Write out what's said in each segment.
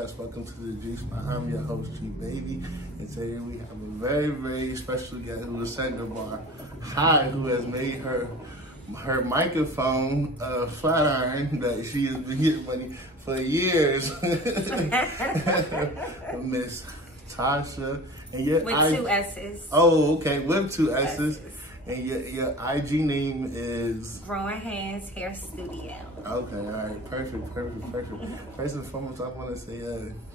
podcast. Welcome to the G Spot. I'm your host, G Baby, and today we have a very, very special guest who was set the bar high, who has made her microphone flat iron that she has been getting money for years. Miss Tasha, and your with two S's. Oh, okay, with two S's. And your IG name is? Growing Hands Hair Studio. Okay, all right, perfect. First and foremost, I want to say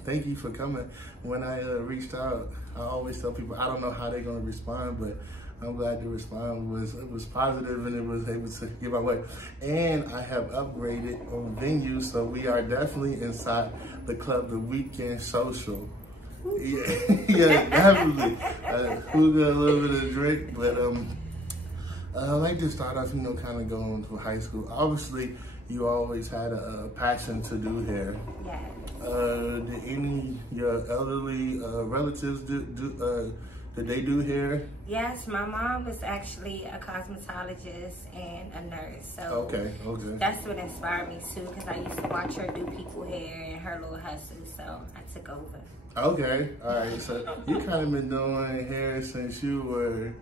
thank you for coming. When I reached out, I always tell people I don't know how they're going to respond, but I'm glad the response was positive and it was able to give my way. And I have upgraded on venue, so we are definitely inside the club, the Weekend Social. Yeah, definitely. We'll get a little bit of drink, but I like to start off, kind of going to high school. Obviously, you always had a passion to do hair. Yes. Did any your elderly relatives did they do hair? Yes, my mom was actually a cosmetologist and a nurse. So okay. That's what inspired me too, because I used to watch her do people hair and her little hustle. So I took over. Okay, all right. So you kind of been doing hair since you were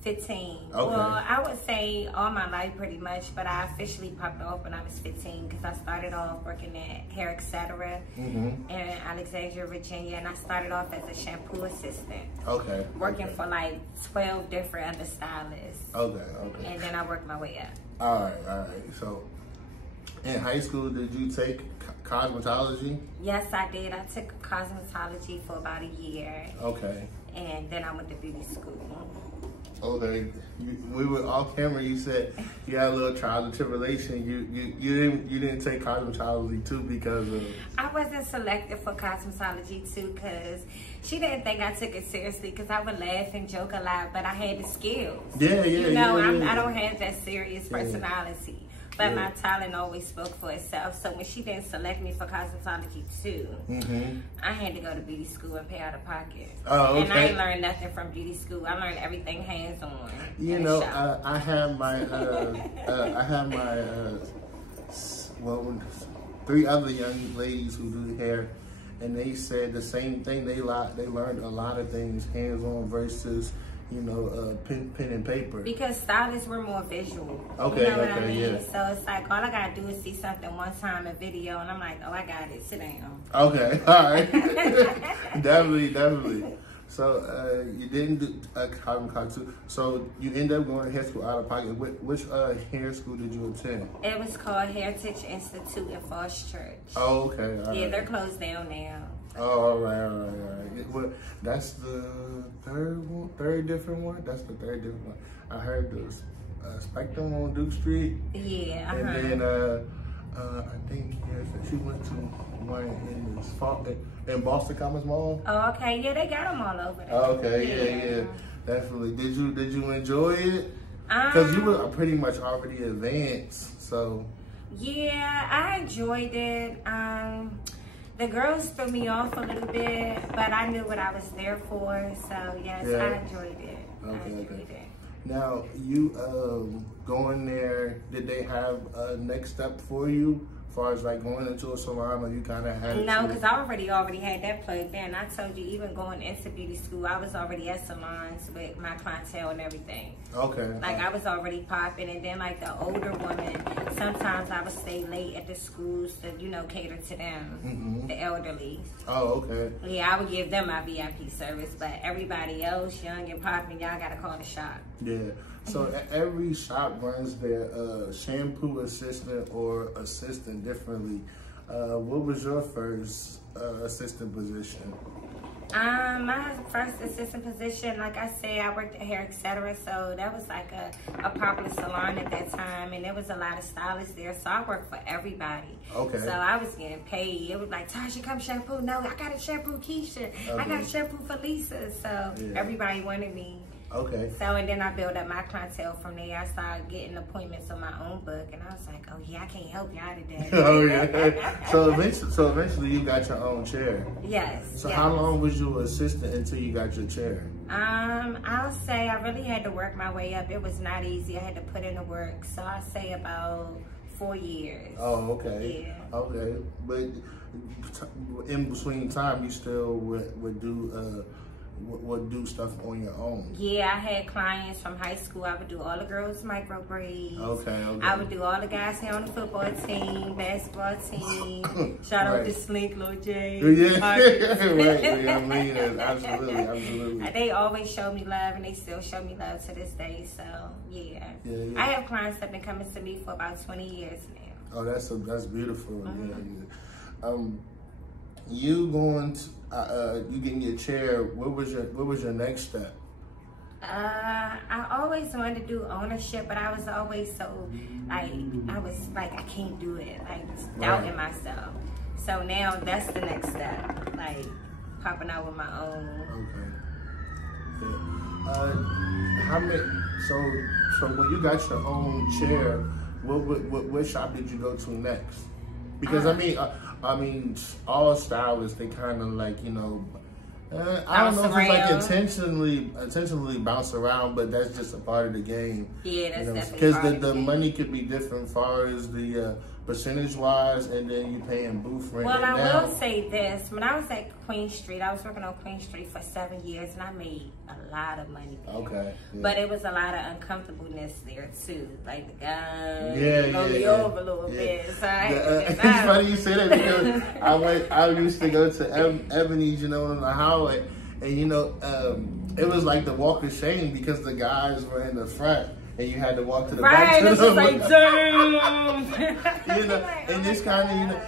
15. Okay. Well, I would say all my life pretty much, but I officially popped off when I was 15 because I started off working at Hair Etc. In Alexandria, Virginia, and I started off as a shampoo assistant. Okay. Working for like 12 different other stylists. Okay. And then I worked my way up. All right. So in high school, did you take cosmetology? Yes, I did. I took cosmetology for about a year. Okay. And then I went to beauty school. Okay, we were off camera. You said you had a little trial and tribulation. You didn't take cosmetology too because of. I wasn't selected for cosmetology too because she didn't think I took it seriously because I would laugh and joke a lot, but I had the skills. Yeah. I don't have that serious personality. But my talent always spoke for itself. So when she didn't select me for cosmetology too, I had to go to beauty school and pay out of pocket. Oh, okay. And I ain't learned nothing from beauty school. I learned everything hands-on. I have my, three other young ladies who do hair, and they said the same thing. They learned a lot of things hands-on versus pen and paper. Because stylists were more visual. Okay, you know what I mean? Yeah. So it's like all I gotta do is see something one time in video, and I'm like, oh, I got it. Sit down. Okay, all right. Definitely. So you didn't do cosmetology. So you ended up going to hair school out of pocket. Which hair school did you attend? It was called Heritage Institute in Falls Church. Oh, okay. All right. They're closed down now. Oh, all right. Well, that's the third different one. That's the third different one. I heard the Spectrum on Duke Street. Yeah. And then I think she went to one in Boston Commons Mall. Oh, okay. Yeah, they got them all over there. Okay. Yeah. Definitely. Did you enjoy it? Because you were pretty much already advanced, so. Yeah, I enjoyed it. The girls threw me off a little bit, but I knew what I was there for, so yes, I enjoyed it. Okay. Now, you going there, did they have a next step for you? As far as like going into a salon, or you kind of had No, because I already had that plugged in. I told you, even going into beauty school, I was already at salons with my clientele and everything. Okay. Like I was already popping, and then like the older women, sometimes I would stay late at the schools to, cater to them, the elderly. Oh, okay. Yeah, I would give them my VIP service, but everybody else, young and popping, y'all gotta call the shop. Yeah. So every shop runs their shampoo assistant or assistant differently. What was your first assistant position? My first assistant position, like I said, I worked at Hair Etc. So that was like a popular salon at that time, and there was a lot of stylists there. So I worked for everybody. Okay. So I was getting paid. It was like, Tasha, come shampoo. No, I got to shampoo Keisha. Okay. I got to shampoo for Lisa. So everybody wanted me. Okay. So, and then I built up my clientele from there. I started getting appointments on my own book, and I was like, oh yeah, I can't help y'all today. Oh yeah. So eventually you got your own chair. Yes. So how long was you an assistant until you got your chair? I'll say I really had to work my way up. It was not easy. I had to put in the work. So I say about 4 years. Oh, okay. Yeah. Okay, but in between time, you still would do stuff on your own. Yeah, I had clients from high school. I would do all the girls micro braids. Okay. I would do all the guys here on the football team, basketball team. Shout out to Slink, Lil J. Yeah, right. Yeah, I mean, absolutely. They always show me love, and they still show me love to this day. So yeah. I have clients that have been coming to me for about 20 years now. Oh, that's beautiful. Yeah. You going to you getting your chair? What was your next step? I always wanted to do ownership, but I was always so I can't do it, like doubting myself. So now that's the next step, like popping out with my own. Okay. Yeah. How many? So when you got your own chair, what shop did you go to next? Because I mean, all stylists, they kind of like, I don't know if it's like intentionally bounce around, but that's just a part of the game. Yeah, that's definitely because the money could be different as far as the percentage wise, and then you paying booth rent. Well, I will say this: when I was at Queen Street, I was working on Queen Street for 7 years, and I made a lot of money there. Okay. Yeah. But it was a lot of uncomfortableness there too. Like the guy me over a little bit. So it's funny you say that because I used to go to Ebony's, on the highway, and it was like the walk of shame because the guys were in the front. And you had to walk to the back. Right, this is like, damn. And this kind of,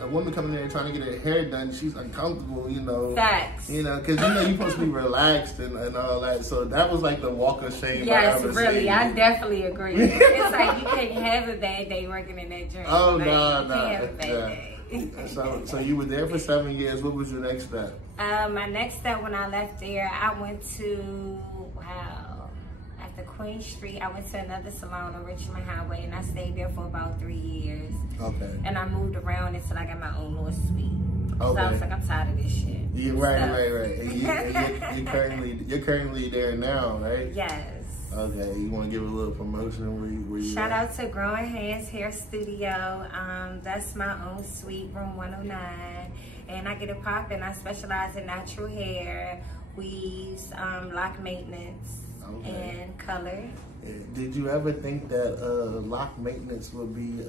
a woman coming there trying to get her hair done, she's uncomfortable, Facts. Because you're supposed to be relaxed and all that. So that was like the walk of shame. Yes, really, I definitely agree. It's like you can't have a bad day working in that dream. Oh, like, no. You can't have a bad day. So you were there for 7 years. What was your next step? My next step when I left there, I went to, after Queen Street, I went to another salon on Richmond Highway, and I stayed there for about 3 years. Okay. And I moved around until I got my own little suite. Okay. So I was like, I'm tired of this shit. Yeah, right. And you're currently there now, right? Yes. Okay, you want to give a little promotion where you Shout out to Growing Hands Hair Studio. That's my own suite, room 109. And I get it poppin'. I specialize in natural hair, weaves, lock maintenance, and color. Did you ever think that lock maintenance would be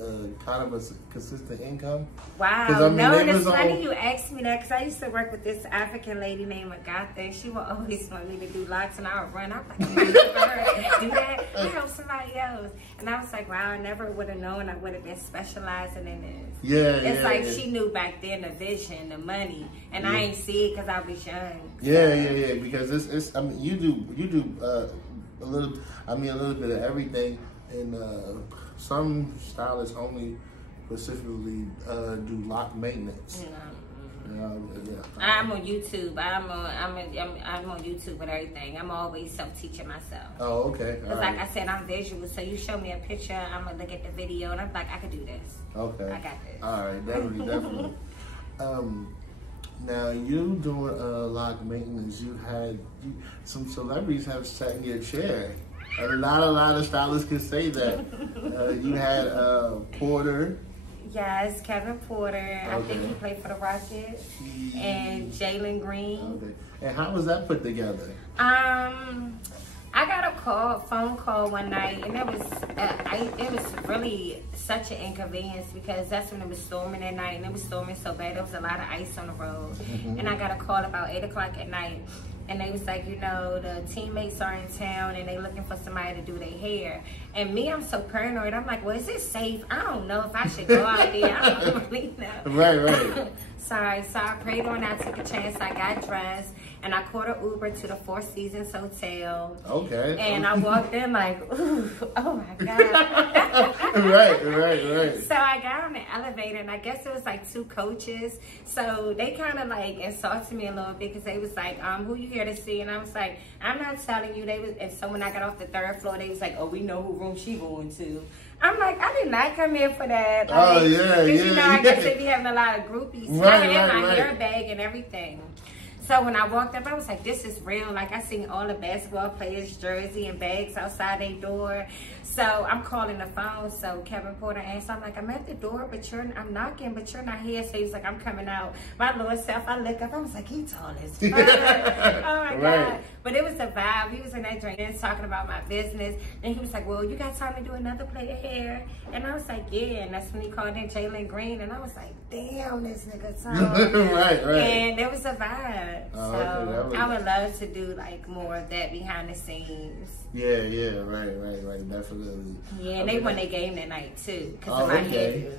kind of a consistent income? Wow, no, it's funny you asked me that because I used to work with this African lady named Agatha, and she would always want me to do locks, and I would run. I'm like, I'm not gonna do that. I help somebody else. And I was like, wow, I never would have known I would have been specializing in this. It's like she knew back then the vision, the money, and I ain't see it because I was young. Yeah, because it's. I mean, you do a little bit of everything, and some stylists only specifically do lock maintenance. I'm on YouTube. I'm on YouTube with everything. I'm always self-teaching myself. Oh, okay. Because like I said, I'm visual. So you show me a picture, I'm gonna look at the video, and I'm like, I could do this. Okay. I got this. All right, definitely. Now you doing lock maintenance. Some celebrities have sat in your chair. And a lot of stylists can say that. You had Porter. Yes, Kevin Porter. Okay. I think he played for the Rockets. And Jalen Green. Okay. And how was that put together? I got a phone call one night, and it was really such an inconvenience because that's when it was storming at night, and it was storming so bad there was a lot of ice on the road. And I got a call about 8 o'clock at night, and they was like, the teammates are in town and they looking for somebody to do their hair. And me, I'm so paranoid. I'm like, well, is it safe? I don't know if I should go out there. I don't really know. Right. So I prayed on. I took a chance. I got dressed, and I caught an Uber to the Four Seasons Hotel. Okay. And I walked in like, ooh, oh my God. Right. So I got on the elevator, and I guess it was like 2 coaches. So they kind of like insulted me a little bit because they was like, who you here to see? And I was like, I'm not telling you. And so when I got off the 3rd floor, they was like, oh, we know who room she going to. I'm like, I did not come here for that. Like, I guess they be having a lot of groupies. So I had my hair bag and everything. So when I walked up, I was like, this is real. Like, I seen all the basketball players' jersey and bags outside their door. So I'm calling the phone. So Kevin Porter answered. I'm like, I'm at the door, but I'm knocking, but you're not here. So he's like, I'm coming out. My Lord self, I look up. I was like, he tall as fuck. Oh, my God. But it was a vibe. We was in that drink talking about my business. And he was like, well, you got time to do another plate of hair? And I was like, yeah. And that's when he called in Jalen Green. And I was like, damn, this nigga tall. Right. And it was a vibe. Oh, So okay, I would love to do like more of that behind the scenes. Yeah, right, definitely. Yeah, and they won their game that night too. Oh, okay.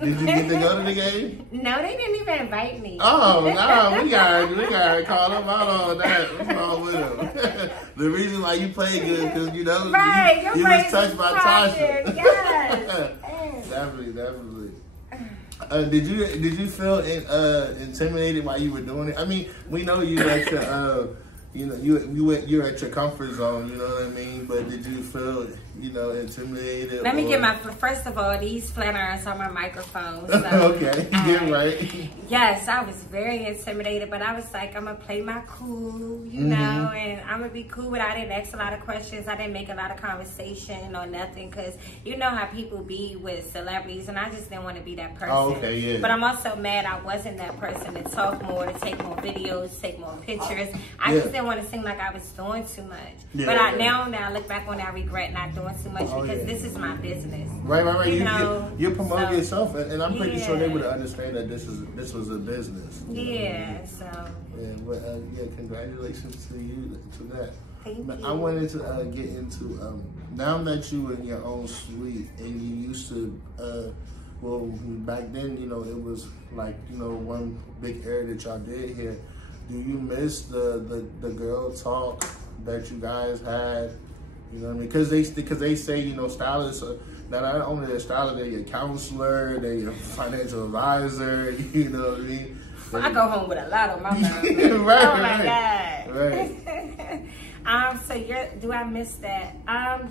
Did you get to go to the game? No, they didn't even invite me. Oh, no, we gotta call them out on that. What's wrong with them? The reason why you played good because you know you was touched by Tasha. Yes. Definitely. Did you feel intimidated while you were doing it? I mean, we know you at your you're at your comfort zone. You know what I mean? But did you feel intimidated? Let me get my first of all, these flat irons on my microphone. So, okay, you're right. Yes, I was very intimidated, but I was like, I'm gonna play my cool, you know, and I'm gonna be cool. But I didn't ask a lot of questions. I didn't make a lot of conversation or nothing, because you know how people be with celebrities, and I just didn't want to be that person. Oh, okay, yeah. But I'm also mad I wasn't that person to talk more, to take more videos, take more pictures. I just didn't want to seem like I was doing too much. Yeah, but now I look back on it, I regret not doing too much because this is my business. Right. You promote so, yourself, and I'm pretty sure they would understand that this was a business. Yeah. So. Yeah, but congratulations to you to that. Thank you. I wanted to get into now that you in your own suite and you used to well back then it was like one big area that y'all did here. Do you miss the girl talk that you guys had? You know what I mean? Because they say stylists are not only their stylist, they're your counselor, they're your financial advisor. You know what I mean? I go home with a lot on my mind. Right, oh my God. Right. So do I miss that?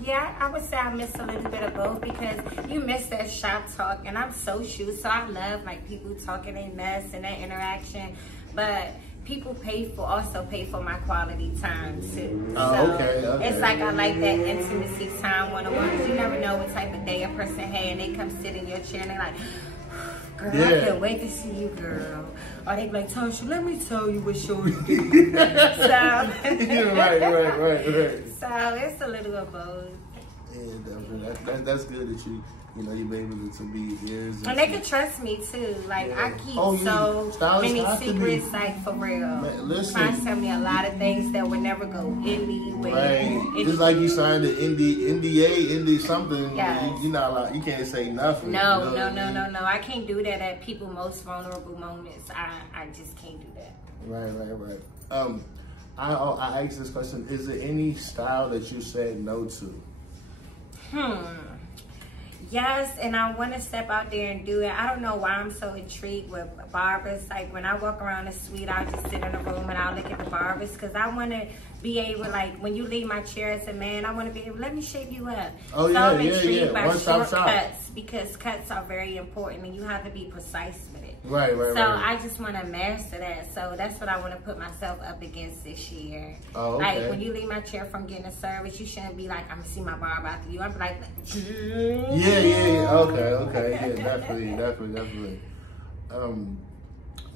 Yeah, I would say I miss a little bit of both, because you miss that shop talk, and I'm social, so I love like people talking their mess and that interaction, but people also pay for my quality time too. Oh, so okay. It's like I like that intimacy time one-on-one. You never know what type of day a person had, and they come sit in your chair and they're like, girl, I can't wait to see you, girl. Or they be like, Tasha, let me tell you what Shorty did. Right. So it's a little of both. Yeah, definitely. That's good that you've been able to be ears. And they can trust me too. Like I keep many secrets, like for real. Man, listen, Trying tell me a lot of things that would never go indie with. Right. It's like you signed an NDA something. Yes. You're not allowed. You can't say nothing. No. I can't do that at people's most vulnerable moments. I just can't do that. Right. I asked this question: is there any style that you said no to? Yes, and I want to step out there and do it. I don't know why I'm so intrigued with barbers. Like when I walk around the suite, I'll just sit in a room and I'll look at the barbers, because I want to be able, like when you leave my chair as a man, I want to be able, let me shape you up. Oh, so I'm intrigued by short cuts, because cuts are very important and you have to be precise with it. Right. So I just want to master that. So that's what I want to put myself up against this year. Oh, okay. Like when you leave my chair from getting a service, you shouldn't be like, I'm gonna see my barber after you. I'm like, yeah. Okay. Yeah, definitely.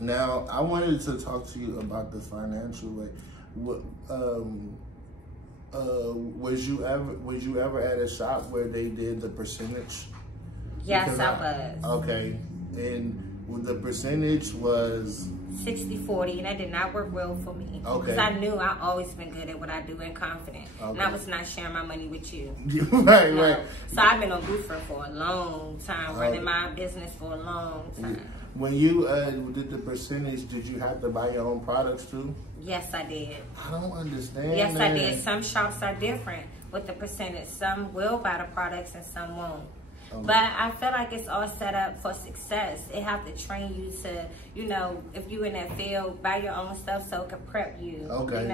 Now I wanted to talk to you about the financial way. Was you ever at a shop where they did the percentage? Yes, I was. Okay, and the percentage was 60-40, and that did not work well for me. Okay. Because I knew I always been good at what I do and confident. Okay. And I was not sharing my money with you. Right. So I've been on Buford for a long time, running my business for a long time. When you did the percentage, did you have to buy your own products too? Yes, I did. I don't understand. Yes, I did. Some shops are different with the percentage. Some will buy the products and some won't. Okay. But I feel like it's all set up for success. It have to train you to, if you in that field, buy your own stuff so it can prep you. Okay,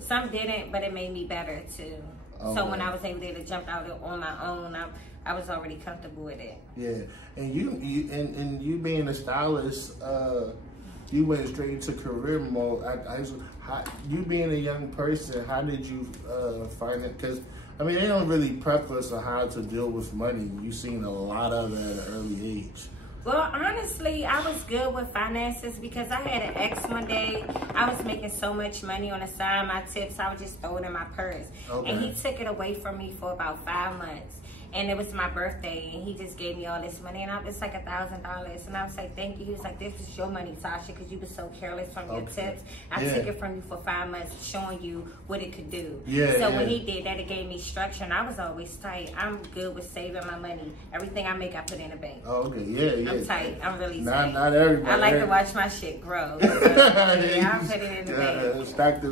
some didn't, but it made me better too. Okay. So when I was able to jump out on my own, I was already comfortable with it. Yeah, and you being a stylist, you went straight into career mode. You being a young person, how did you find it? Because I mean, they don't really prep us on how to deal with money. You've seen a lot of it at an early age. Well, honestly, I was good with finances because I had an ex one day. I was making so much money on the side, my tips, I would just throw it in my purse. Okay. And he took it away from me for about 5 months. And it was my birthday, and he just gave me all this money, and I was like $1,000. And I was like, thank you. He was like, this is your money, Tasha, because you were so careless from your tips. I took it from you for 5 months, showing you what it could do. So when he did that, it gave me structure, and I was always tight. I'm good with saving my money. Everything I make, I put in a bank. Oh, okay, yeah. I'm tight. I'm really tight. Not everybody. I like to watch my shit grow. So, yeah, I put it in the bank.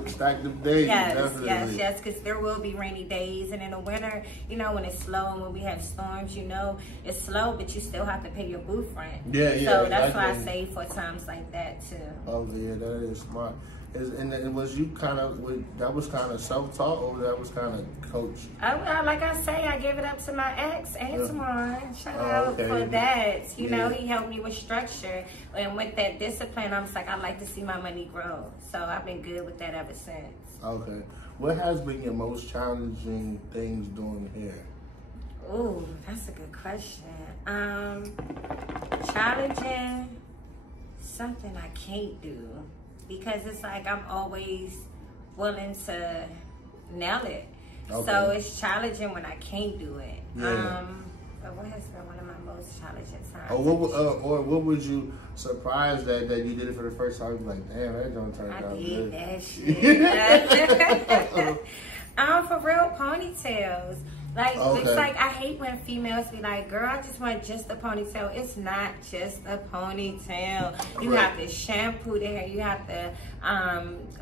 Stack them days. Yes, because there will be rainy days, and in the winter, you know, when it's slow and when we have storms, you know, it's slow, but you still have to pay your booth rent. So that's why I save for times like that too. Oh yeah, that is smart. And was you that was kind of self-taught, or that was kind of coached? Like I say, I gave it up to my ex, Antoine. Shout out for that. You know, he helped me with structure, and with that discipline, I was like, I like to see my money grow. So I've been good with that ever since. Okay. What has been your most challenging things doing hair? Ooh, that's a good question. Challenging, something I can't do, because it's like I'm always willing to nail it. So it's challenging when I can't do it. But what has been one of my most challenging times? Or what would you surprised that you did it for the first time? You're like, damn, that don't turn out good. I did that shit. For real, ponytails. Like, it's like, I hate when females be like, girl, I just want just a ponytail. It's not just a ponytail. You have to shampoo the hair. You have to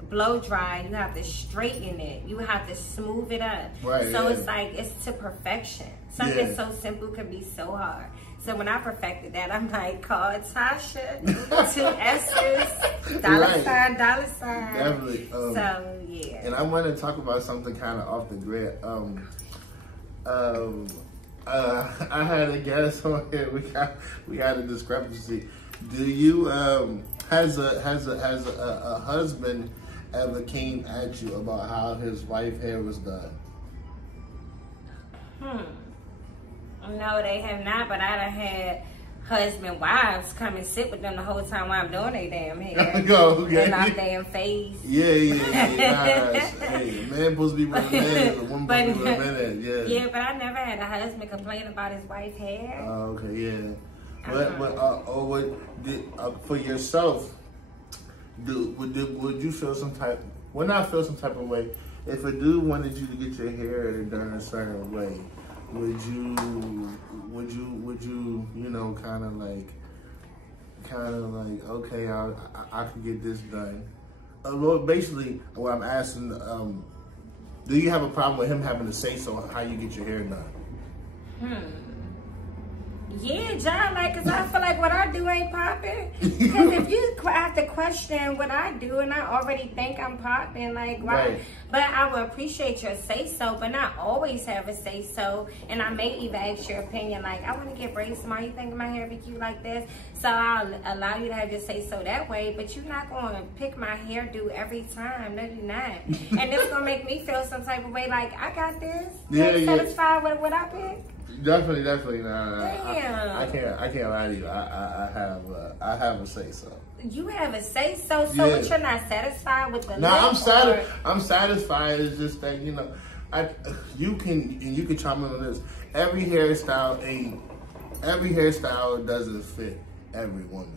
blow dry. You have to straighten it. You have to smooth it up. So it's like, it's to perfection. Something so simple can be so hard. So when I perfected that, I'm like, call Tasha, 2 S's, $sign. Definitely. So, yeah. And I want to talk about something kind of off the grid. I had a guest on here. We had a discrepancy. Do you has a husband ever came at you about how his wife hair was done? No, they have not. But I done had husband wives come and sit with them the whole time while I'm doing their damn hair. And off damn face. Yeah. Hey, man supposed to be with a man, a woman supposed to be with a man. Yeah, but I never had a husband complain about his wife's hair. Oh, okay, yeah. For yourself, would you feel some type? Well, not feel some type of way. If a dude wanted you to get your hair done a certain way, would you, you know, kind of like, okay, I could get this done. Well, basically, what I'm asking, do you have a problem with him having to say so how you get your hair done? Yeah, John, like, because I feel like what I do ain't popping. Because if you have to question what I do and I already think I'm popping, like, why? But I would appreciate your say-so, but not always have a say-so. And I may even ask your opinion, like, I want to get braids tomorrow. You think my hair be cute like this? So I'll allow you to have your say-so that way, but you're not going to pick my hairdo every time. No, you're not. And it's going to make me feel some type of way, like, I got this. You're satisfied with what I pick? Definitely. Nah. Damn. I can't lie to you. I have a say so. You have a say so. So what, you're not satisfied with the look? I'm satisfied. It's just that, you know, you can chime in on this. Every hairstyle doesn't fit every woman.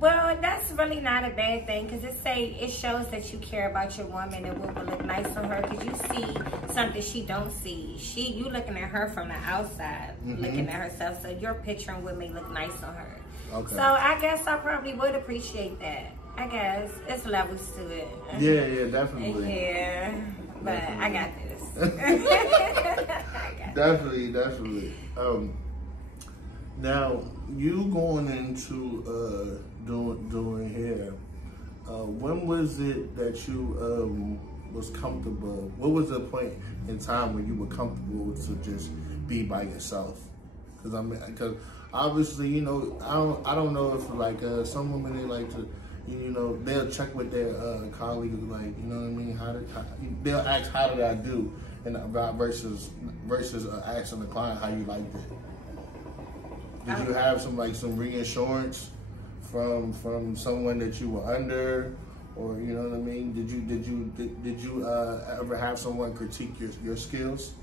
Well, that's really not a bad thing, because it shows that you care about your woman and what will look nice on her, because you see something she don't see. You looking at her from the outside, looking at herself, so you're picturing what may look nice on her. Okay. So I guess I probably would appreciate that. I guess it's levels to it. Yeah, definitely. Yeah, but definitely. I got this. Definitely. Now, you going into doing hair, when was it that you was comfortable? What was the point in time when you were comfortable to just be by yourself? Because obviously, you know, I don't know if like some women, they like to, you know, they'll check with their colleagues, like, you know what I mean? They'll ask, how did I do? And about versus asking the client how you liked it. Did you have some reassurance from someone that you were under, or you know what I mean? Did you ever have someone critique your skills?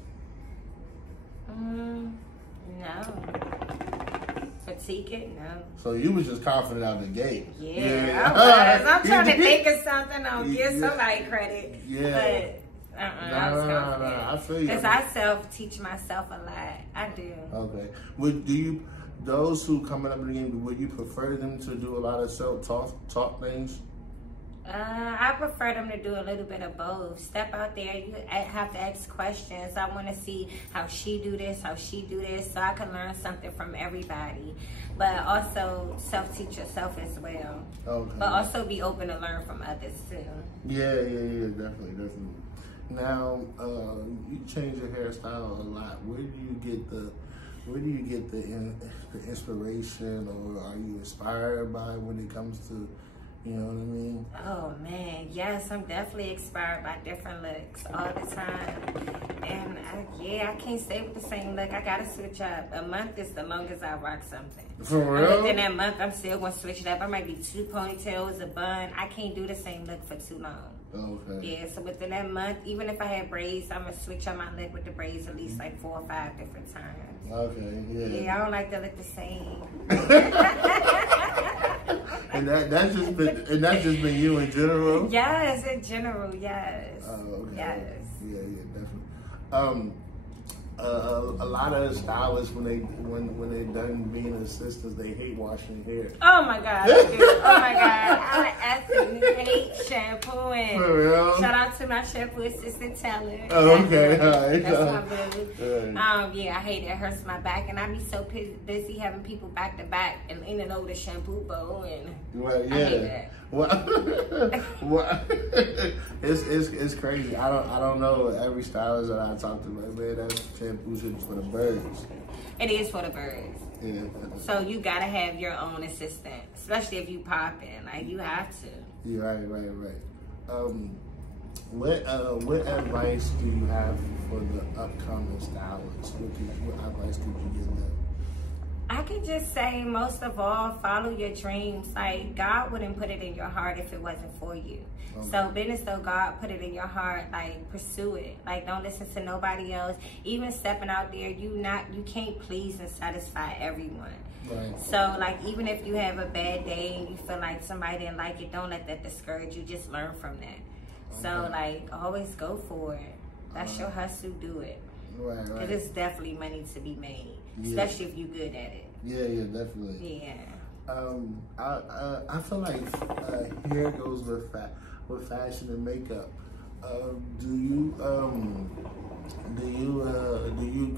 No. Critique it? No. So you was just confident out the gate. Yeah. I was. I'm trying to think of something. I'll give somebody credit. Yeah. But I was confident. I feel you. Because I self-teach myself a lot. I do. Okay. Those who coming up in the game, would you prefer them to do a lot of self-talk things? I prefer them to do a little bit of both. Step out there, you have to ask questions. I want to see how she do this, so I can learn something from everybody. But also self-teach yourself as well. Okay. But also be open to learn from others too. Yeah, definitely. Now, you change your hairstyle a lot. Where do you get the inspiration, or are you inspired by when it comes to, you know what I mean? Oh man, yes, I'm definitely inspired by different looks all the time. And I can't stay with the same look. I gotta switch up. A month is the longest I rock something. For real? Within that month, I'm still gonna switch it up. I might be 2 ponytails, a bun. I can't do the same look for too long. Okay. Yeah, so within that month, even if I had braids, I'm gonna switch up my look with the braids at least like 4 or 5 different times. Okay, yeah. Yeah, I don't like to look the same. And that's just been you in general? Yes, in general, yes. Okay. Yes. Yeah, definitely. A lot of stylists when they done being assistants, they hate washing hair. Oh my God, I do. Oh my God, I absolutely hate shampooing. For real? Shout out to my shampoo assistant, Taylor. Oh, okay. All right. That's my boo. Right. Yeah, I hate it. It hurts my back, and I be so busy having people back to back and leaning over the shampoo bowl, and Well, yeah. I hate that. Well, it's crazy. I don't know every stylist that I talk to, but man, that shampoo shit is for the birds. It is for the birds. Yeah. So you gotta have your own assistant, especially if you pop in. Like you have to. Yeah, right. What advice do you have for the upcoming stylists? What advice could you give them? I can just say, most of all, follow your dreams. Like, God wouldn't put it in your heart if it wasn't for you. Okay. So, business though God put it in your heart, like, pursue it. Like, don't listen to nobody else. Even stepping out there, you can't please and satisfy everyone. Right. So, like, even if you have a bad day and you feel like somebody didn't like it, don't let that discourage you. Just learn from that. Okay. So, like, always go for it. That's your hustle, do it. Right. Because it's definitely money to be made. Especially if you're good at it. Yeah, definitely. Yeah. I feel like hair goes with fashion and makeup. Do you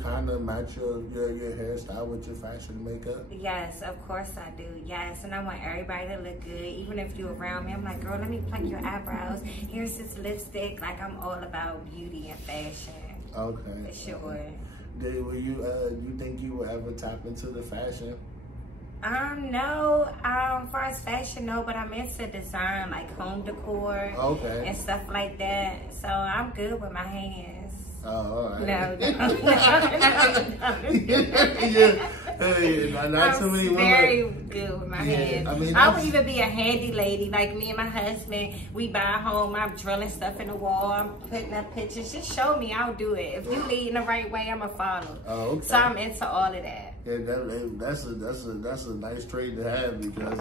kind of match your hairstyle with your fashion and makeup? Yes, of course I do. Yes, and I want everybody to look good. Even if you're around me, I'm like, girl, let me pluck your eyebrows. Here's this lipstick. Like, I'm all about beauty and fashion. Okay. For sure. Okay. You think you will ever tap into the fashion? No. As far as fashion, no, but I'm into design, like home decor. Okay. And stuff like that. So I'm good with my hands. Oh, all right. No. Not too many women. Very good with my hands. I mean, I would even be a handy lady. Like me and my husband, we buy a home. I'm drilling stuff in the wall. I'm putting up pictures. Just show me. I'll do it. If you lead in the right way, I'ma follow. Oh, okay. So I'm into all of that. Yeah, that's a nice trait to have, because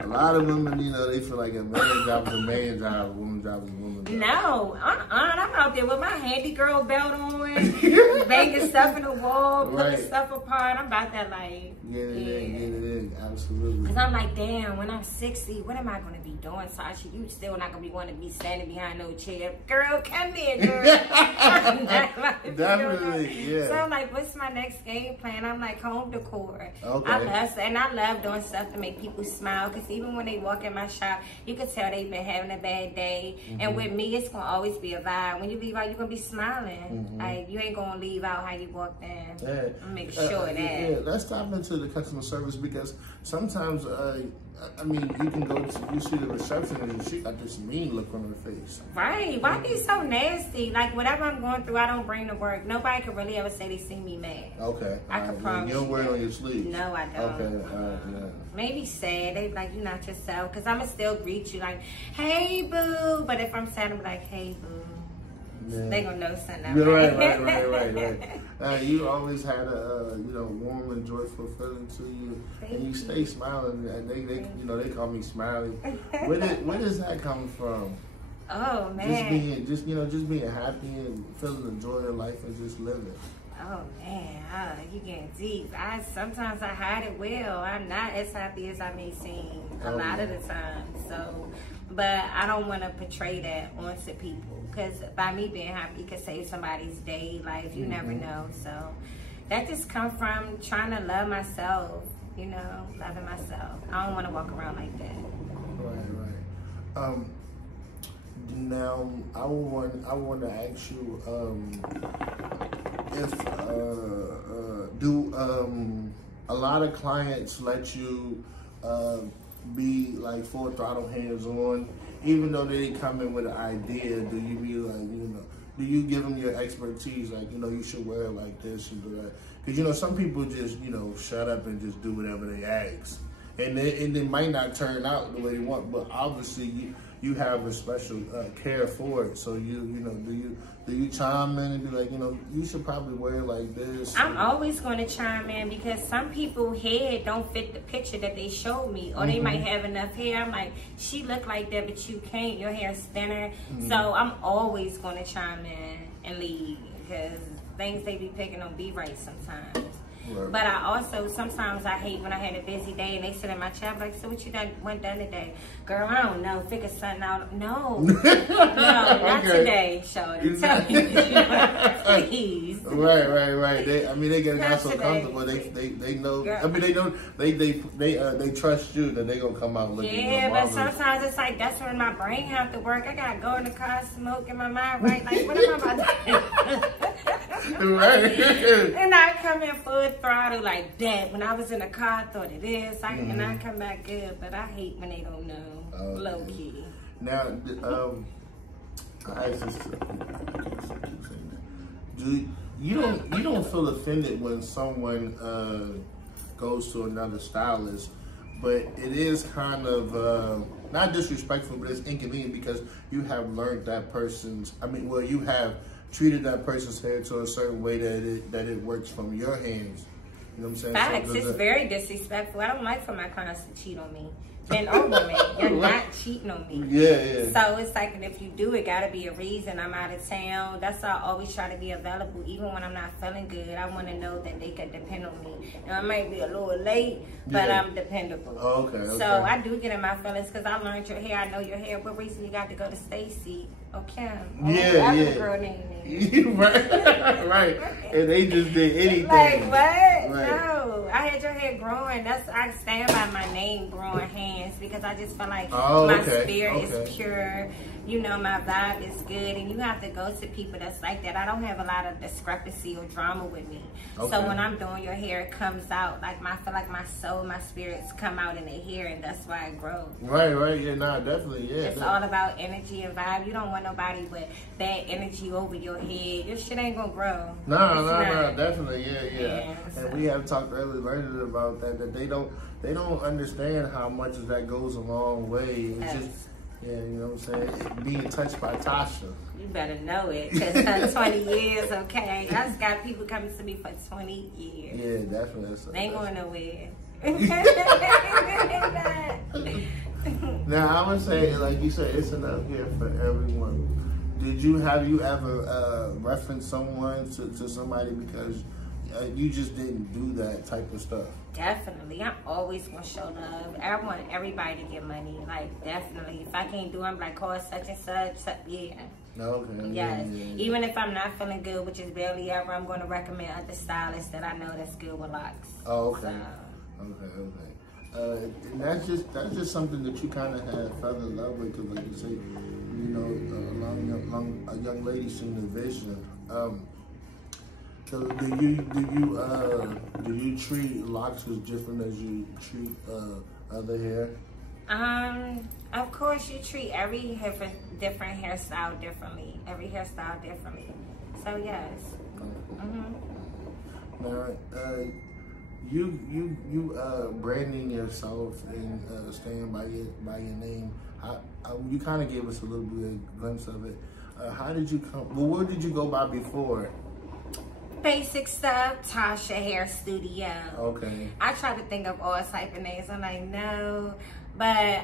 a lot of women, they feel like a man job is a man job, a woman job is a woman job. No, I'm out there with my handy girl belt on, banging stuff in the wall, pulling stuff apart. I'm about that life. Get it in, absolutely. Because I'm like, damn, when I'm 60, what am I going to be doing, Sasha? You still not going to be wanting to be standing behind no chair. Girl, come here, girl. Definitely, yeah. So I'm like, what's my next game plan? I'm like, home decor. Okay. I love doing stuff to make people smile, because even when they walk in my shop, you can tell they've been having a bad day. And with me, it's going to always be a vibe. When you leave out, you're going to be smiling. Like, you ain't going to leave leave out how you walked in. Yeah. Make sure of that. Yeah, let's dive into the customer service because sometimes, I mean, you can go to, you see the receptionist and she got this mean look on her face. Right. Why be so nasty? Like, whatever I'm going through, I don't bring to work. Nobody could really ever say they see me mad. Okay. I can promise you. You don't wear it on your sleeve? No, I don't. Okay. Yeah. Maybe sad. They like, you're not yourself. Because I'm going to still greet you like, hey, boo. But if I'm sad, I'm like, hey, boo. Yeah. They gonna know something. Right. You always had a warm and joyful feeling to you, and you stay smiling. And they call me Smiley. Where does that come from? Oh man, just being happy and feeling the joy of life and just living. Oh man, you getting deep. Sometimes I hide it well. I'm not as happy as I may seem a lot of the time. So, but I don't want to portray that onto people because by me being happy, you could save somebody's day, life. You never know. So that just comes from trying to love myself. Loving myself. I don't want to walk around like that. Right. Now I want to ask you if do a lot of clients let you be like full throttle hands on, even though they come in with an idea? Do you be like, do you give them your expertise, like, you should wear it like this and do that? Because some people just shut up and just do whatever they ask, and it might not turn out the way they want, but obviously you have a special care for it. So do you chime in and be like, you should probably wear it like this? I'm always going to chime in because some people's head don't fit the picture that they showed me, or they might have enough hair. I'm like, she look like that, but you can't. Your hair's thinner. So I'm always going to chime in and lead because things they be picking don't be right sometimes. Right. But I also, sometimes I hate when I had a busy day and they sit in my chair, like, so what you done today? Girl, I don't know, figure something out. No, not today, shorty. Tell me, please. Right. They get so comfortable. They know. Girl. I mean, they trust you that they gonna come out looking. Yeah, but sometimes it's like that's when my brain have to work. I gotta go in the car, smoke in my mind, right? Like, what am I about to do? Right. And I come in full throttle like that. When I was in the car, I thought it is. And I come back good, but I hate when they don't know. Low key. Now, I asked this. You don't feel offended when someone goes to another stylist, but it is kind of not disrespectful, but it's inconvenient because you have learned that person's. You have treated that person's hair to a certain way that it works from your hands. You know what I'm saying? Facts. So it's very disrespectful. I don't like for my clients to cheat on me. Men or women, you're not cheating on me. Yeah. So it's like, and if you do, it gotta be a reason. I'm out of town. That's why I always try to be available, even when I'm not feeling good. I want to know that they can depend on me. Now, I might be a little late, but I'm dependable. Oh, okay. So I do get in my feelings because I learned your hair. I know your hair. What reason you got to go to Stacy? Okay. Yeah. The girl named right. And they just did anything. Like what? Right. No, I had your hair growing. I stand by my name, growing hands, because I just feel like my spirit is pure. My vibe is good, and you have to go to people that's like that. I don't have a lot of discrepancy or drama with me. Okay. So when I'm doing your hair, it comes out like I feel like my soul, my spirits come out in the hair, and that's why it grows. Right. Yeah, definitely. Yeah. It's all about energy and vibe. You don't want nobody with bad energy over your head. Your shit ain't gonna grow. No, definitely. Yeah. And we have talked earlier about that they don't understand how much of that goes a long way. It's just. Yeah, you know what I'm saying? Being touched by Tasha. You better know it, because 20 years, okay? I just got people coming to me for 20 years. Yeah, definitely. They ain't going nowhere. Now, I would say, like you said, it's enough here for everyone. Have you ever referenced someone to somebody because you just didn't do that type of stuff? Definitely. I'm always going to show love. I want everybody to get money. Like, definitely. If I can't do it, I'm like, call such and such. Yeah. Okay. Yes. Yeah. Even if I'm not feeling good, which is barely ever, I'm going to recommend other stylists that I know that's good with locks. Oh, okay. So. Okay. And that's just something that you kind of had fell in love with, because like you say, a young lady seen the vision. So do you treat locks as different as you treat other hair? Of course, you treat every different hairstyle differently. Every hairstyle differently. So yes. Now, you branding yourself and staying by your name. You kind of gave us a little bit of glimpse of it. How did you come? Well, what did you go by before? Basic stuff, Tasha Hair Studio. Okay. I try to think of all type of names. I'm like, no. But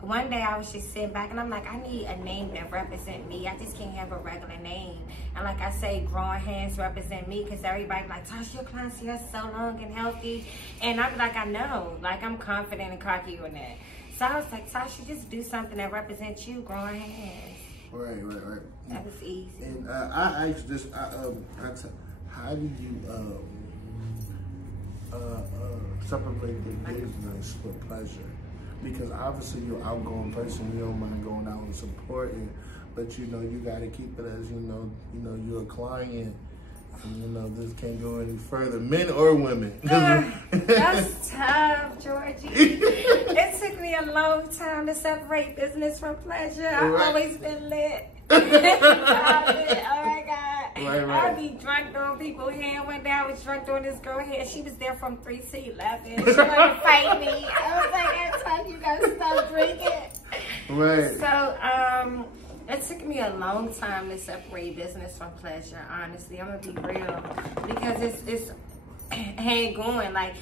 one day I was just sitting back and I'm like, I need a name that represent me. I just can't have a regular name. And like I say, growing hands represent me because everybody like, Tasha, your client's here so long and healthy. And I'm like, I know. Like, I'm confident and cocky on that. So I was like, Tasha, just do something that represents you, growing hands. Right. That was easy. And I asked this, how do you separate the business with pleasure? Because obviously you're an outgoing person, you don't mind going out and supporting, but you know you got to keep it as you know you're a client. And, this can't go any further, men or women. That's tough, Georgie. It took me a long time to separate business from pleasure. I've always been lit. Oh my God. Right. I'd be drunk doing people's hair. One day I was drunk doing this girl hair. She was there from 3 to 11. She wanted to fight me. I was like, that's time you gotta stop drinking. Right. So, it took me a long time to separate business from pleasure, honestly. I'm gonna be real. Because it's hand going. Like,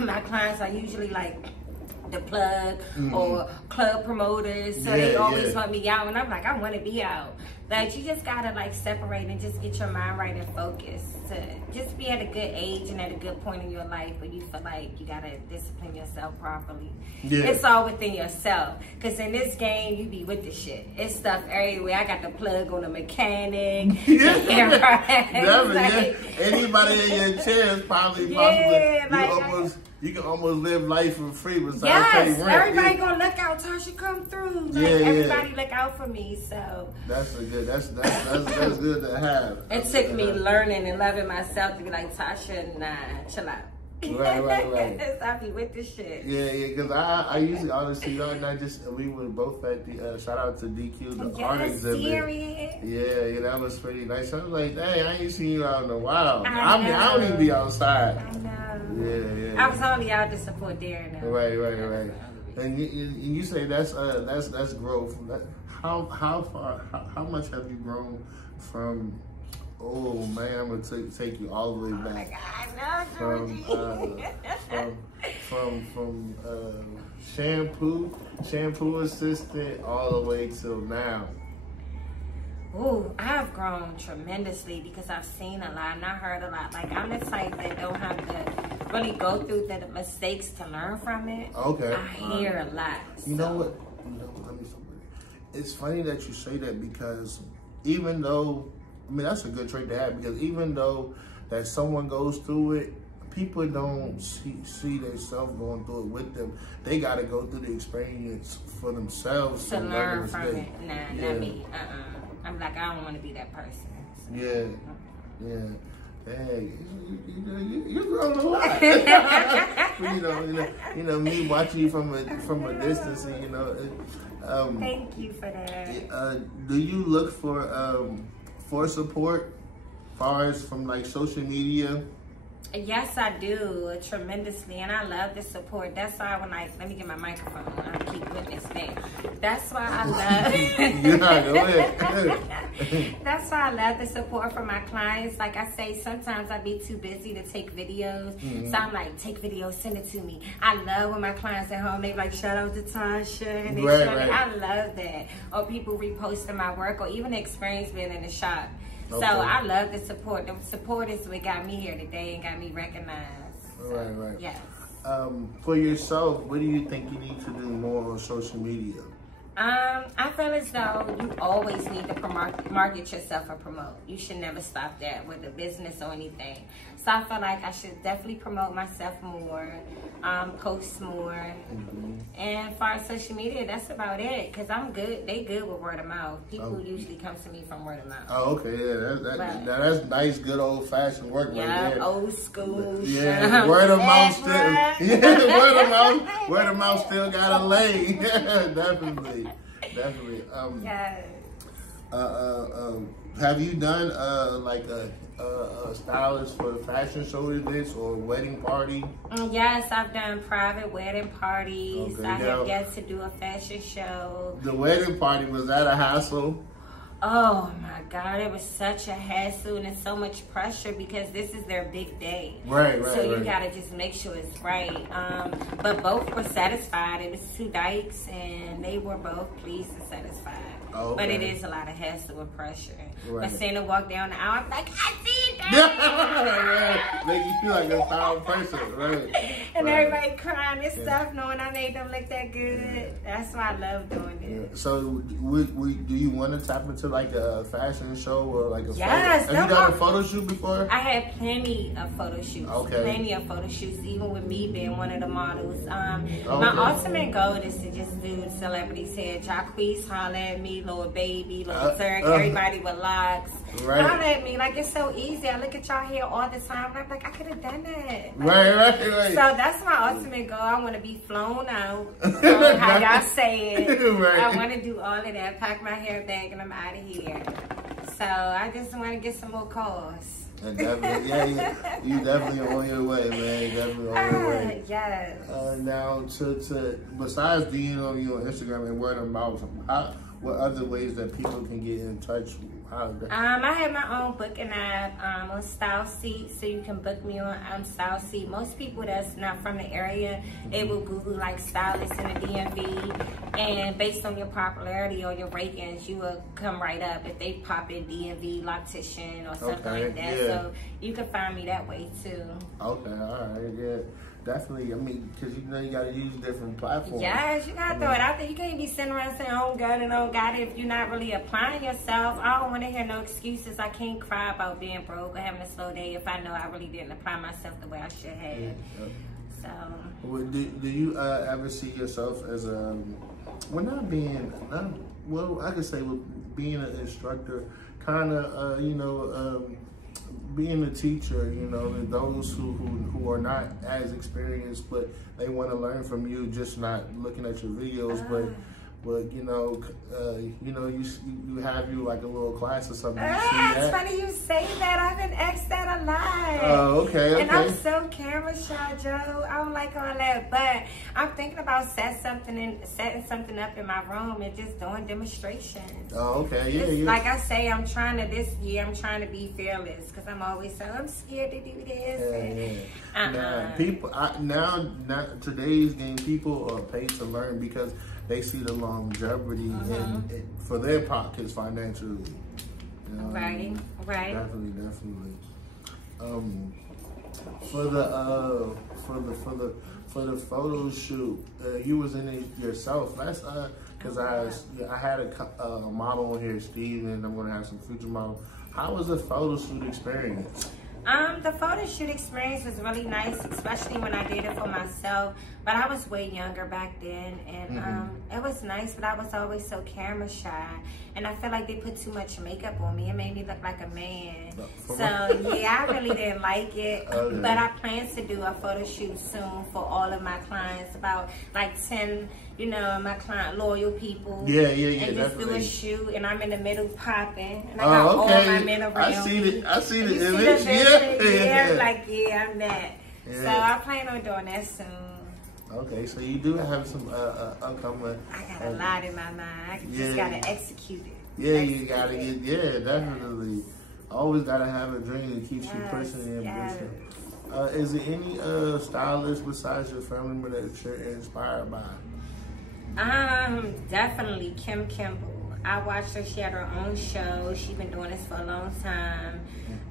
my clients are usually like the plug or club promoters. So they always want me out. And I'm like, I want to be out. Like, you just gotta like separate and just get your mind right and focus to just be at a good age and at a good point in your life where you feel like you gotta discipline yourself properly. It's all within yourself. Cause in this game, you be with the shit. It's stuff everywhere. I got the plug on the mechanic. Anybody in your chair is probably possible. You can almost live life for free besides paying rent. Everybody gonna look out. Tasha come through. Like, everybody look out for me. So that's good to have. It took me learning and loving myself to be like, Tasha, nah, chill out. Right. I be with this shit. Yeah, because I usually honestly, we were both at the shout out to DQ, the art exhibit. Serious. Yeah, that was pretty nice. I was like, dang, I ain't seen you out in a while. I don't even be outside. I know. Yeah. I was only out to support Darren now. Right. And you say that's growth. How much have you grown from? Oh man, I'm gonna take you all the way back. Oh my God, from shampoo assistant all the way till now. Ooh, I've grown tremendously because I've seen a lot and I heard a lot. Like, I'm the type that don't have to really go through the mistakes to learn from it. Okay. I hear a lot. You know what? Let me stop. It's funny that you say that because even though, that's a good trait to have because even though that someone goes through it, people don't see themselves going through it with them. They got to go through the experience for themselves to learn from it. Nah, not me. I'm like, I don't want to be that person. So. Yeah. Hey, you're growing a lot. Me watching you from a distance, and thank you for that. Do you look for support, as far as from like social media? Yes, I do, tremendously, and I love the support. That's why when let me get my microphone, I keep witness thing. That's why I love. Go ahead. That's why I love the support from my clients. Like I say, sometimes I be too busy to take videos, so I'm like, take videos, send it to me. I love when my clients at home, they like, shout out to Tasha, and they show me. I love that. Or people reposting my work, or even the experience being in the shop. Okay. So I love the support. The support is what got me here today and got me recognized. So, right. Yes. For yourself, what do you think you need to do more on social media? I feel as though you always need to market yourself and promote. You should never stop that with a business or anything. So I feel like I should definitely promote myself more, post more. And as far as social media, that's about it. Because I'm good. They good with word of mouth. People usually come to me from word of mouth. Oh, okay. Yeah, that's nice, good old fashioned work right there. Old school. Yeah, word of mouth still. Yeah, word of mouth still got a lay. Definitely. Yes. Have you done like a stylist for fashion show events or wedding party? Yes, I've done private wedding parties. Okay, I have yet to do a fashion show. The wedding party, was that a hassle? Oh my God, it was such a hassle and it's so much pressure because this is their big day. Right. So you gotta just make sure it's right. But both were satisfied. It was 2 dykes and they were both pleased and satisfied. Oh, okay. But it is a lot of hassle and pressure. Right. But seeing her walk down the aisle, I'm like, I see that. Make you feel like a proud person, right? And everybody crying and stuff, knowing I made them look that good. That's why I love doing it. Yeah. So, do you want to tap into like a fashion show or like a yes, photo? Have you done a photo shoot before? I had plenty of photo shoots. Okay. Plenty of photo shoots, even with me being one of the models. My ultimate goal is to just do celebrities here. Jacquees, holler at me, Lil Baby, Lil Zerk, everybody with locks. Right. Holler at me. Like, it's so easy. I look at y'all here all the time, and I'm like, I could have done that. Right. So that's my ultimate goal. I want to be flown out. How y'all say it. Right. I want to do all of that. Pack my hair bag, and I'm out of here. So I just want to get some more calls. Definitely, you definitely on your way, man. Definitely on your way. Yes. Now, to besides being on your Instagram and word of mouth, what other ways that people can get in touch? I have my own booking app on Style Seat, so you can book me on Style Seat. Most people that's not from the area, they will Google like stylist in the DMV, and based on your popularity or your ratings, you will come right up if they pop in DMV loctician or something like that. Yeah. So you can find me that way too. Okay, all right, yeah. Definitely, I mean, because you know you got to use different platforms. Yes, you got to throw it out there. You can't be sitting around saying, oh, God, and oh, God, if you're not really applying yourself. I don't want to hear no excuses. I can't cry about being broke or having a slow day if I know I really didn't apply myself the way I should have. Yeah. So. Well, do you ever see yourself as I could say with being an instructor, kind of, being a teacher, you know, and those who are not as experienced, but they want to learn from you, just not looking at your videos, but you have like a little class or something. It's funny you say that. I've been asked that a lot. Oh, okay. And I'm so camera shy, Joe. I don't like all that, but I'm thinking about setting something up in my room and just doing demonstrations. Oh, okay. Yeah. Like I say, this year I'm trying to be fearless because I'm always saying I'm scared to do this. Now, today's game, people are paid to learn because they see the longevity in for their pockets financially. You know, right. Definitely. For the photo shoot, you was in it yourself. That's because I had a model on here, Steve, and I'm gonna have some future models. How was the photo shoot experience? The photo shoot experience was really nice, especially when I did it for myself. But I was way younger back then, and it was nice, but I was always so camera shy. And I feel like they put too much makeup on me. It made me look like a man. So, yeah, I really didn't like it. Okay. But I plan to do a photo shoot soon for all of my clients, about like 10, my client loyal people. Yeah, and just definitely. do a shoot, and I'm in the middle popping. And I got all my men around I see me. I see the You image. see the vision? I'm that. Yeah. So I plan on doing that soon. Okay, so you do have some upcoming. I got a lot in my mind. I just gotta execute it. Yeah, you gotta get. Definitely. Always gotta have a dream that keeps you pushing and pushing. Is there any stylists besides your family member that you're inspired by? Definitely Kim Kimball. I watched her. She had her own show. She's been doing this for a long time.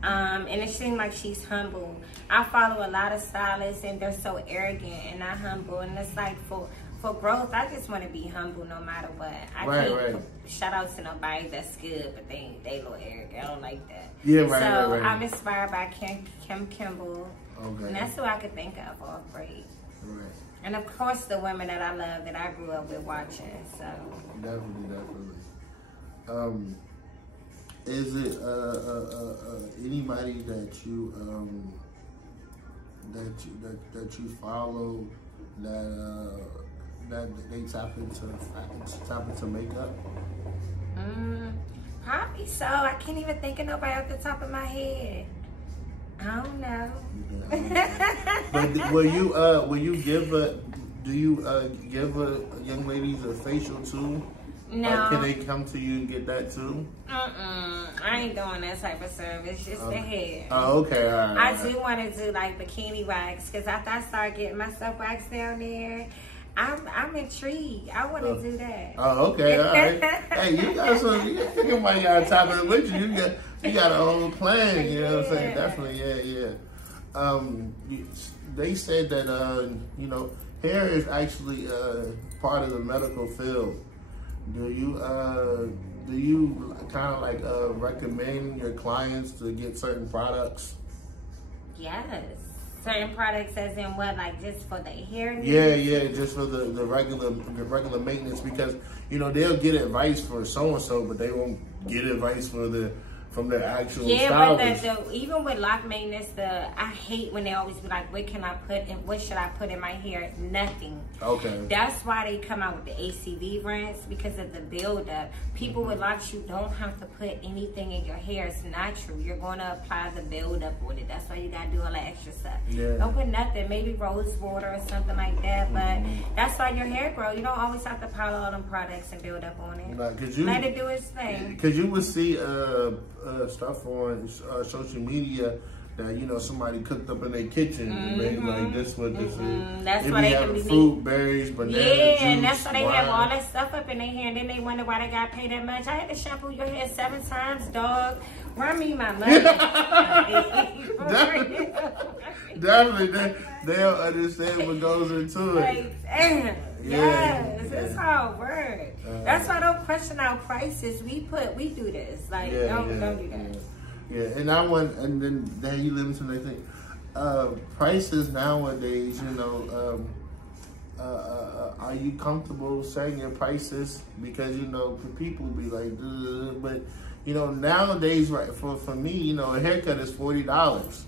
And it seems like she's humble. I follow a lot of stylists and they're so arrogant and not humble. And it's like for for growth, I just want to be humble no matter what. I can't shout out to nobody that's good, but they little arrogant. I don't like that. Yeah, So I'm inspired by Kim Kimball. Okay. And that's who I could think of off break. Right. And of course the women that I love that I grew up with watching. So Definitely. Is it anybody that you follow that they tap into makeup? Probably so. I can't even think of nobody off the top of my head. I don't know. But will you give young ladies a facial too? No. Like, can they come to you and get that too? I ain't doing that type of service. Just the hair. Oh, okay. All right. I do want to do like bikini wax because after I start getting myself waxed down there, I'm intrigued. I want to do that. Oh, okay. All right. Hey, you got some. You somebody got to top it with you. You got a whole plan. You know what I'm saying? Definitely. Yeah. They said that hair is actually part of the medical field. Do you kind of like recommend your clients to get certain products? Yes. Certain products as in what, like just for the hair needs? Yeah, just for the regular maintenance, because they'll get advice for so and so, but they won't get advice from their actual stylist. But even with lock maintenance, I hate when they always be like, what can I put in, what should I put in my hair? Nothing. Okay. That's why they come out with the ACV rinse, because of the buildup. People with locks, you don't have to put anything in your hair. It's natural. You're going to apply the buildup with it. That's why you got to do all that extra stuff. Yeah. Don't put nothing. Maybe rose water or something like that. But that's why your hair grow. You don't always have to pile all them products and build up on it. Let it do its thing. Because you would see stuff on social media that somebody cooked up in their kitchen and made like this is. That's why they can be fruit, berries, bananas, juice, and that's why they wine. have all that stuff up in their hair, and then they wonder why they got paid that much. I had to shampoo your hair 7 times, dog. Run me my money. Definitely, they'll understand what goes into it. Like, damn. Yes, that's how it works. That's why don't question our prices. We do this. Like, don't do that. Yeah, and then you live into the next thing. Prices nowadays, are you comfortable saying your prices? Because people be like, but nowadays, right? For me, a haircut is $40.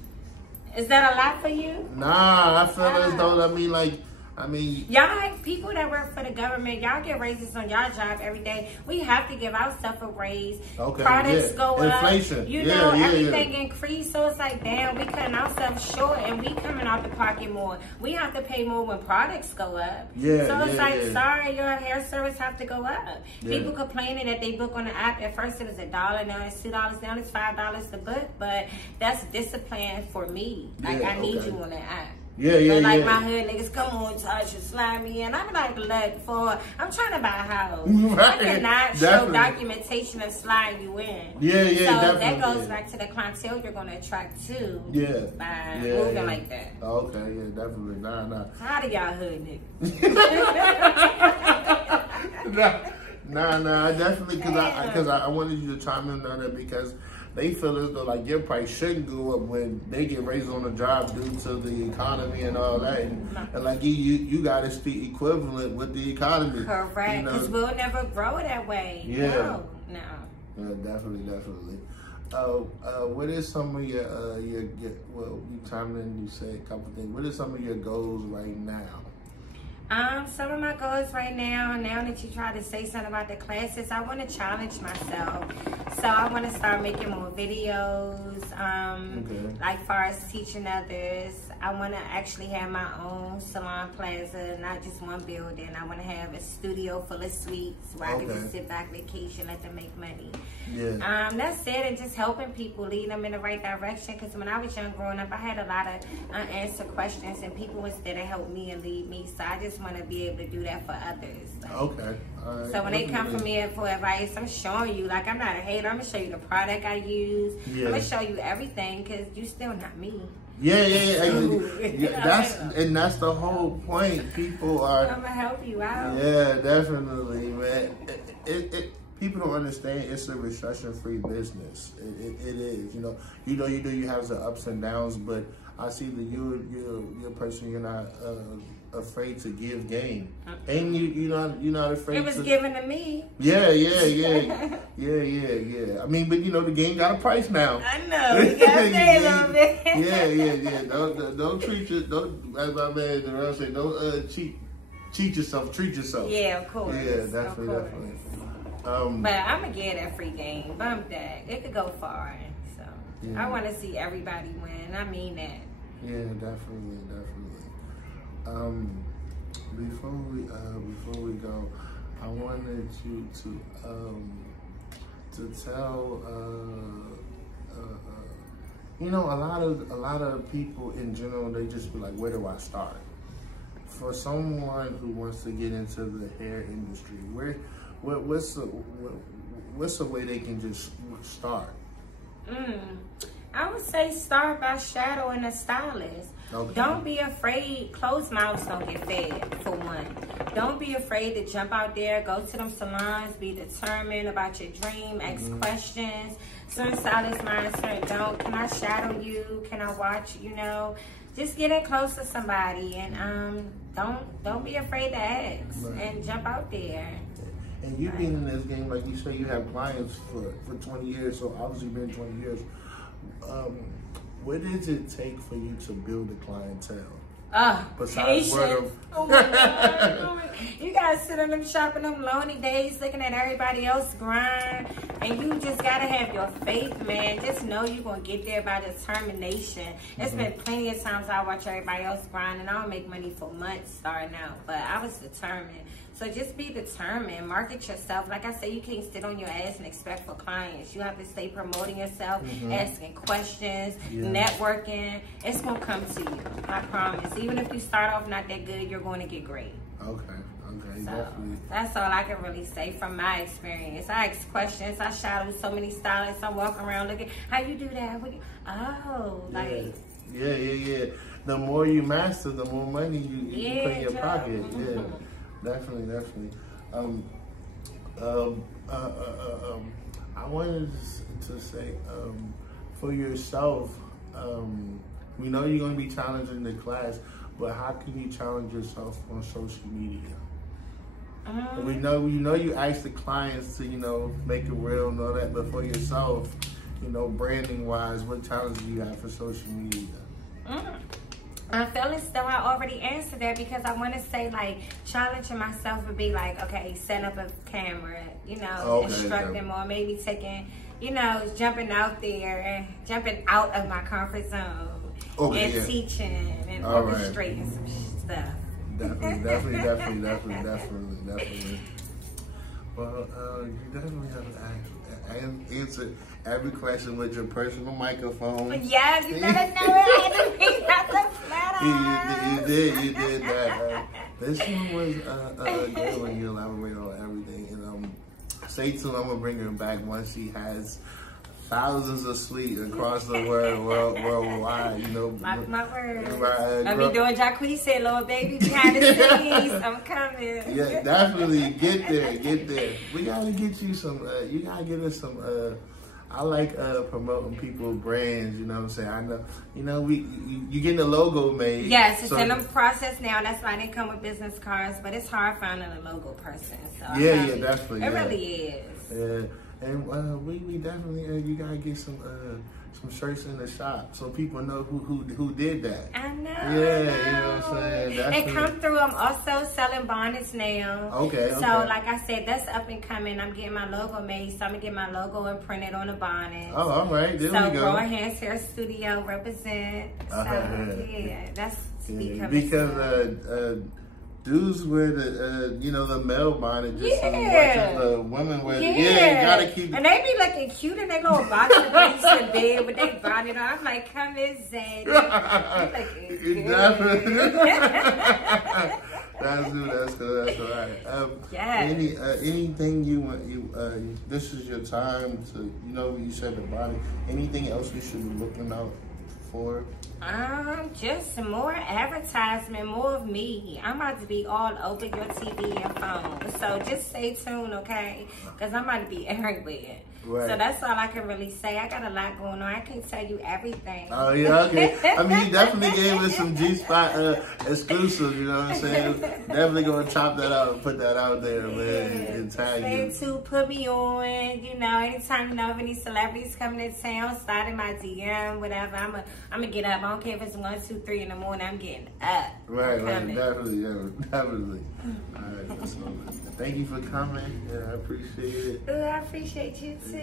Is that a lot for you? Nah, I feel as though y'all people that work for the government, y'all get raises on y'all job every day. We have to give our stuff a raise. Okay, products go inflation. up. Everything increased. So it's like, damn, we cutting ourselves short and we coming out the pocket more. We have to pay more when products go up. So it's sorry, your hair service have to go up. People complaining that they book on the app. At first it was $1, now it's $2, now it's $5 to book. But that's discipline for me. Like I need you on the app. But like my hood niggas, come on, touch and slide me in. I'm like, look, I'm trying to buy a house. I cannot show documentation of sliding you in. So definitely. that goes back to the clientele you're going to attract too. By moving like that. Okay, definitely. Nah. How do y'all hood niggas? Nah, definitely, because I wanted you to chime in on that, because they feel as though like your price shouldn't go up when they get raised on the job due to the economy and all that, and like you got to stay equivalent with the economy. Correct, because we'll never grow that way. No. Definitely. What is some of your well, you chimed in, you said a couple things. What are some of your goals right now? Some of my goals right now that you try to say something about the classes, I want to challenge myself. So I want to start making more videos, like far as teaching others. I want to actually have my own salon plaza, not just one building. I want to have a studio full of suites where I can just sit back, vacation, let them make money. That's it, and just helping people, lead them in the right direction. Because when I was young growing up, I had a lot of unanswered questions, and people was there to help me and lead me. So I just just want to be able to do that for others. Like, okay. All right. So when they come for me for advice, I'm showing you, like, I'm not a hater. I'm going to show you the product I use. Yeah. I'm going to show you everything because you still not me. Yeah. That's the whole point. People are. I'm going to help you out. Yeah, definitely, man. People don't understand it's a recession-free business. It is, you have the ups and downs, but I see that you're a person, you're not afraid to give game, and you're not afraid. It was given to me. Yeah. I mean, but the game got a price now. I know. You gotta pay a little bit. Yeah. Don't treat you. Don't, as my man Darrell say, don't cheat yourself. Treat yourself. Yeah, of course. Yeah, definitely. But I'm gonna get that free game. Bump that. It could go far. So yeah. I want to see everybody win. I mean that. Yeah, definitely. Before we go, I wanted you to tell a lot of people in general, they just be like, where do I start? For someone who wants to get into the hair industry, what's the way they can just start? I would say start by shadowing a stylist. Okay. Don't be afraid. Closed mouths don't get fed, for one. Don't be afraid to jump out there, go to them salons, be determined about your dream, ask questions. Certain stylists mind, certain don't. Can I shadow you? Can I watch, Just get in close to somebody and don't be afraid to ask and jump out there. And you've been in this game, like you say, you have clients for 20 years, so obviously been 20 years. What does it take for you to build a clientele? Besides word of... Oh my God. You guys sit on them shopping them lonely days looking at everybody else grind, and you just gotta have your faith, man. Just know you're gonna get there by determination. It's been plenty of times I watch everybody else grind and I don't make money for months starting out, but I was determined. So just be determined, market yourself. Like I said, you can't sit on your ass and expect for clients. You have to stay promoting yourself, asking questions, networking. It's gonna come to you, I promise. Even if you start off not that good, you're going to get great. Okay, so definitely. That's all I can really say from my experience. I ask questions, I shadow so many stylists, I walk around looking, how you do that? Yeah. The more you master, the more money you put in your pocket. Yeah. Definitely. I wanted to say, for yourself, we know you're going to be challenging the class, but how can you challenge yourself on social media? We know, you ask the clients to, make it real and all that, but for yourself, branding wise, what challenges do you have for social media? I feel as though I already answered that because I want to say, like, challenging myself would be like, okay, setting up a camera, instructing more, maybe taking, jumping out there and jumping out of my comfort zone and teaching and orchestrating some stuff. Definitely. Well, you definitely have to answer every question with your personal microphone. Yeah, you better know it. You did that. This one was good when you elaborate on everything. And stay tuned. I'm gonna bring her back once she has thousands of suites across the worldwide. Mark my words. I'll be doing Jacquees Lord Baby behind the scenes. I'm coming. Yeah, definitely get there. We gotta get you some. You gotta get us some. I like promoting people's brands, you know what I'm saying? I know, you getting a logo made. Yes, it's in the process now. That's why I didn't come with business cards, but it's hard finding a logo person. So yeah, definitely. It really is. Yeah, and we definitely, you gotta get some shirts in the shop so people know who did that. I know. Yeah, you know what I'm saying? And come through. I'm also selling bonnets now. Okay. So like I said, that's up and coming. I'm getting my logo made, so I'm gonna get my logo imprinted on the bonnet. Oh, all right. There we go. Raw Hands Hair Studio represent. So that's because dudes wear the the male bonnet just as much as the women wear. You gotta keep. And they be looking cute in their little boxer briefs in bed with their bonnet on. I'm like, come in, Zay. Definitely. That's this is your time to, you know, you said the body. Anything else we should be looking out for? Just more advertisement, more of me. I'm about to be all over your TV and phone. So just stay tuned, okay? Because I'm about to be everywhere. Right. So that's all I can really say. I got a lot going on. I can't tell you everything. Oh, yeah, okay. I mean, you definitely gave us some G-Spot exclusives, you know what I'm saying? Definitely going to chop that out and put that out there, man, and tag you. Stay tuned, put me on, you know, anytime you know of any celebrities coming to town, start in my DM, whatever. I'm gonna get up. I don't care if it's 1, 2, 3 in the morning, I'm getting up. Right, definitely, yeah, definitely. All right, so thank you for coming. Yeah, I appreciate it. I appreciate you too.